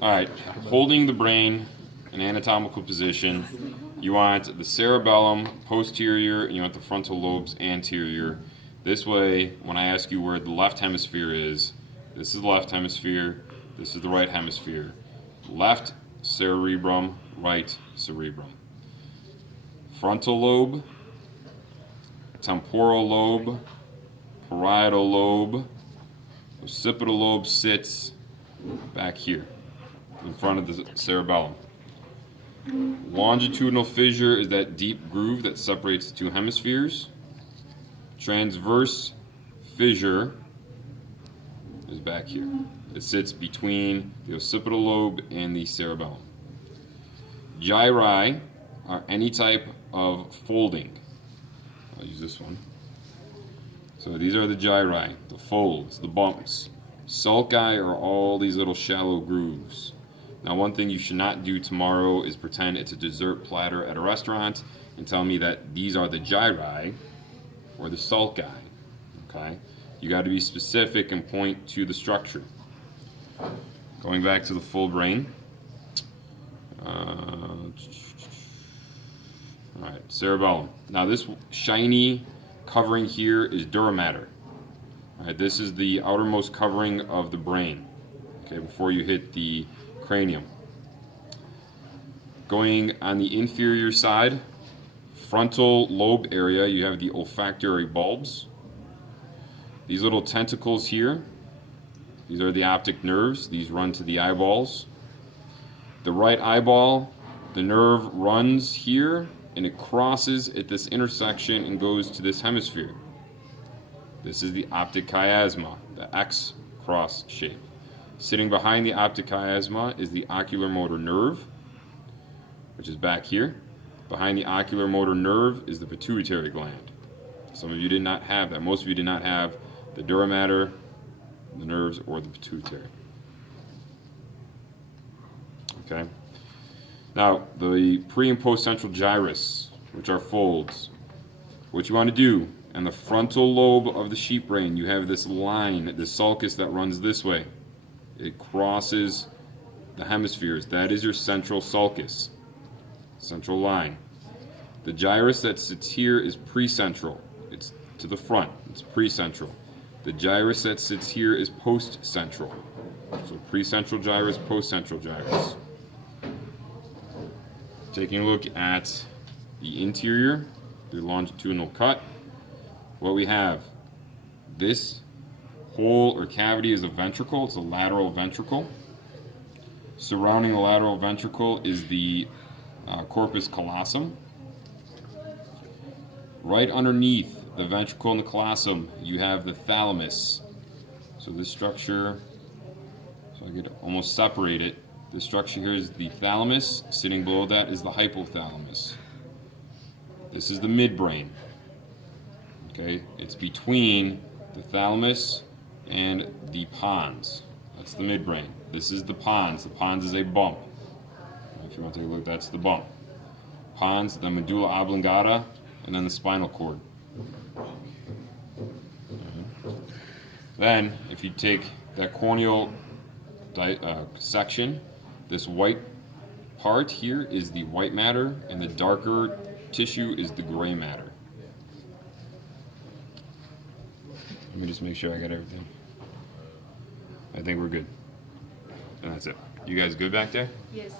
All right, holding the brain in anatomical position, you want the cerebellum posterior and you want the frontal lobes anterior. This way, when I ask you where the left hemisphere is, this is the left hemisphere, this is the right hemisphere. Left cerebrum, right cerebrum. Frontal lobe, temporal lobe, parietal lobe, occipital lobe sits back here in front of the cerebellum. Longitudinal fissure is that deep groove that separates the two hemispheres. Transverse fissure is back here. It sits between the occipital lobe and the cerebellum. Gyri are any type of folding. I'll use this one. So these are the gyri, the folds, the bumps. Sulci are all these little shallow grooves. Now, one thing you should not do tomorrow is pretend it's a dessert platter at a restaurant and tell me that these are the gyri or the sulci. Okay? You got to be specific and point to the structure. Going back to the full brain. All right, cerebellum. Now, this shiny covering here is dura mater. All right, this is the outermost covering of the brain, okay, before you hit the cranium. Going on the inferior side, frontal lobe area, you have the olfactory bulbs. These little tentacles here, these are the optic nerves. These run to the eyeballs. The right eyeball, the nerve runs here and it crosses at this intersection and goes to this hemisphere. This is the optic chiasma, the X cross shape. Sitting behind the optic chiasma is the ocular motor nerve, which is back here. Behind the ocular motor nerve is the pituitary gland. Some of you did not have that. Most of you did not have the dura mater, the nerves, or the pituitary. Okay. Now, the pre and post central gyrus, which are folds. What you want to do, in the frontal lobe of the sheep brain, you have this line, this sulcus that runs this way. It crosses the hemispheres. That is your central sulcus, central line. The gyrus that sits here is precentral. It's to the front. It's precentral. The gyrus that sits here is post-central. So precentral gyrus, post-central gyrus. Taking a look at the interior, the longitudinal cut, what we have, this hole or cavity is a ventricle. It's a lateral ventricle. Surrounding the lateral ventricle is the corpus callosum. Right underneath the ventricle and the callosum, you have the thalamus. So this structure, so I could almost separate it. This structure here is the thalamus. Sitting below that is the hypothalamus. This is the midbrain. Okay, it's between the thalamus and the pons. That's the midbrain. This is the pons. The pons is a bump. If you want to take a look, that's the bump. Pons, the medulla oblongata, and then the spinal cord. Then, if you take that corneal section, this white part here is the white matter, and the darker tissue is the gray matter. Let me just make sure I got everything. I think we're good. And that's it. You guys good back there? Yes.